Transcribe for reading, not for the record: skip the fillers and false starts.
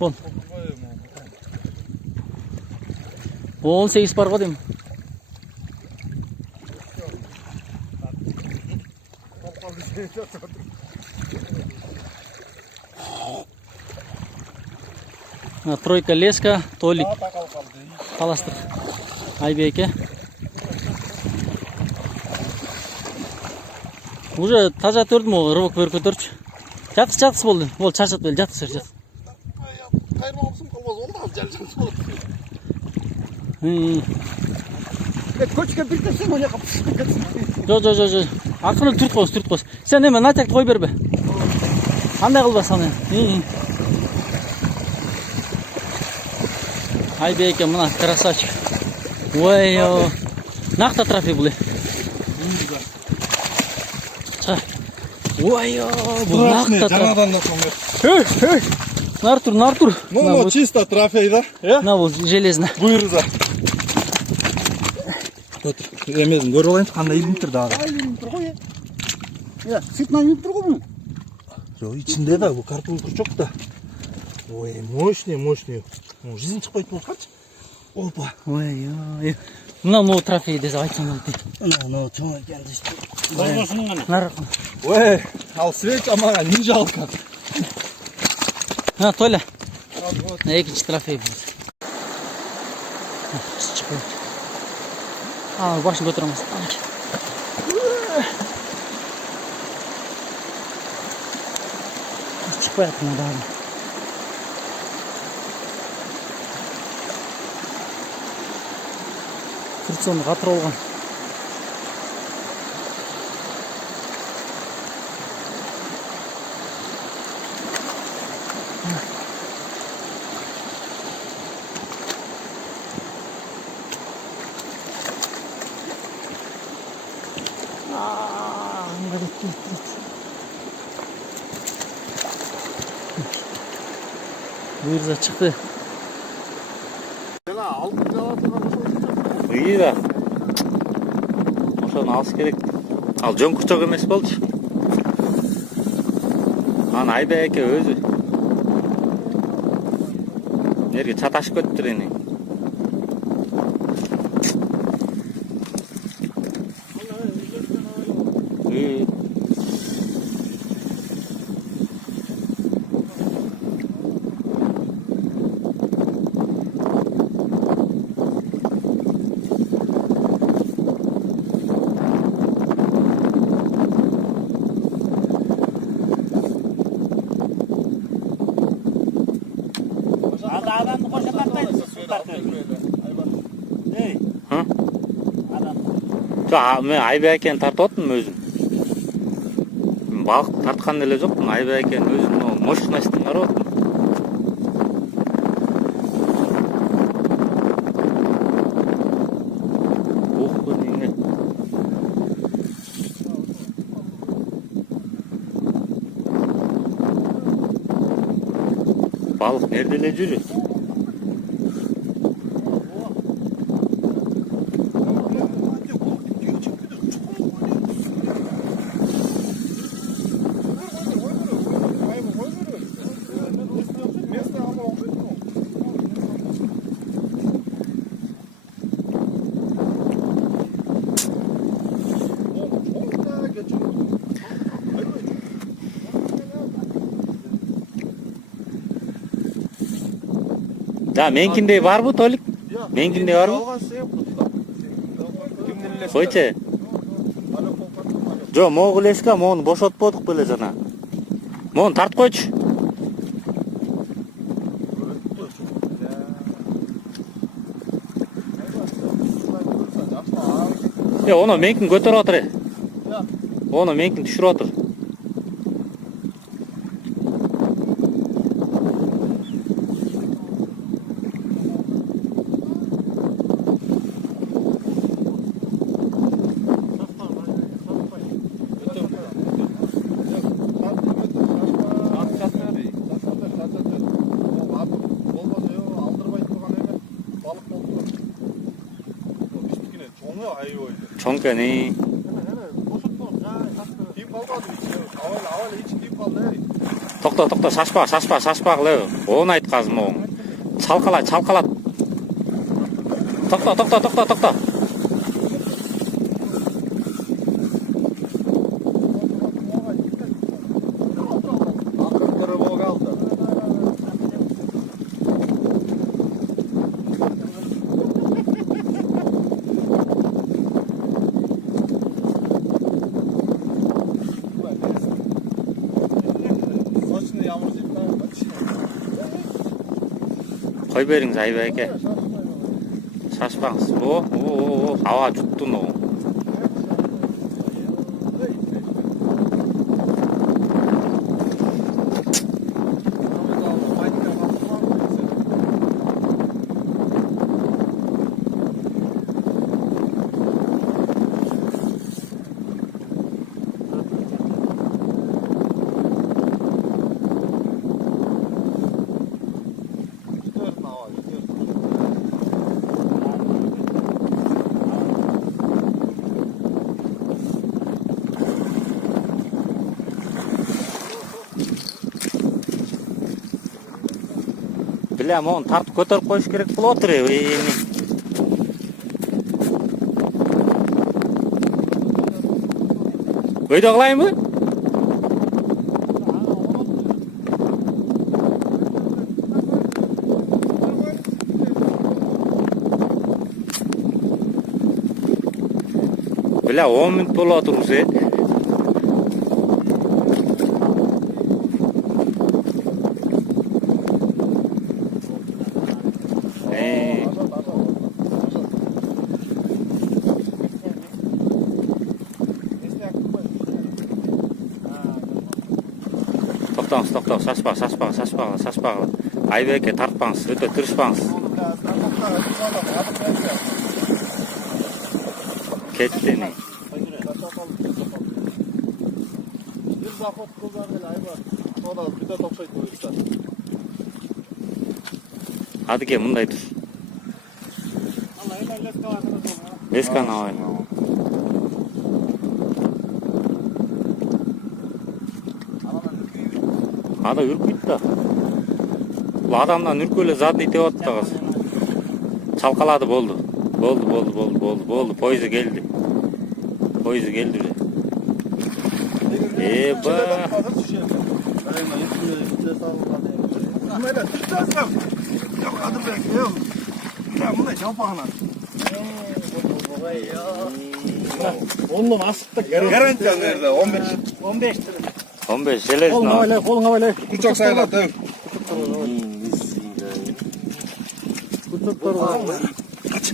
Бол. 18 бар ғой деймін. Тройка леска, Толик. Таластық. Айбеке. Уже таза төрдім ол, рывық бөр көтерші. Жатыс болды. Ол шаршат бел, жатыс. Қайырмағымсың қалмаз олды, жал-жал болды. Көчке білтесің, оны қапсың кетсің. Жо. Ақылы түрт қос. Сен неме натякты қой бербе. Қандай қылба саны. Айбеке, мына красавчик. Ой, нақта трофей бұл. Ой, бұл нақта трофей. Нартур. Ну, чисто трофей, да? На, бұл железно. Бұйырза. Емезін көріп олайын, қандай илініп тұр дағы. Илініп тұр ғой, сытынан илініп тұр ғой бұл. Жоқ, içінде да, бұл карпул күрчок да. Ой, мощный. Жизнь шықпайды бұл қаршы. Опа. Ой. Мынау трофей десе айтсам болды. Мынау чоң екен дешті. Нарқын. Ой, ал свеч амаға нинжа алқан. На, Толя. Екінші трофей болды. Башын көтереміз. Шықпай атына дағы. Фрикционды қатыр олған. Бұйырза шықты. İyi de. Oşan alış gerek. Al jön kurçak emes boldu. Ana Айбеке өзү. Nerge çataşıp köttür eni. Adamı koşa tartaydı. Мен Айбекени тартып атам өзүм. Балык тарткан эле жокмун. Айбекени өзүм мощностун карап атам. Ух, бу эмне? Балык нерде эле жүрөт? Да, менкиндей барбы, Толик? Менкиндей барбы? Койчу. Жо, могу леска, могуну бошотподук беле жана. Могуну тартып койчу. Оны менкин көтөрүп атыр. Оны менкин түшүрүп атыр. Çonkani. Deyip kalmadı. Aval içi deyip kaldı. Тоқта, шашпақ, лев. Оны айт қазым оң. Чалқалат. Тоқта. Қой беріңіз, Айбеке. Шашпаңыз. Ауа жұттың оң. Білем, оны тартып көтеріп қойыш керек бұл отыр. Өйді қылайын бі? Біле, 10 минут болып отырыз, Тоқтаңыз, шашпағы. Айбеке тартпаңыз, өте тырышпаңыз. Кетті не. Адыке, мұндай тұр. Лескан ауай. Ада үркүйді да. Бұл адамдан үркөлі задный теп отты қыз. Çalқалады болды. Болды. Пойызы келді. Еба. Ondan asıkta Garantiya nerede? 15 lira. 15 железно. Қолың авайлай. Kucak sayılar döv. Kaç.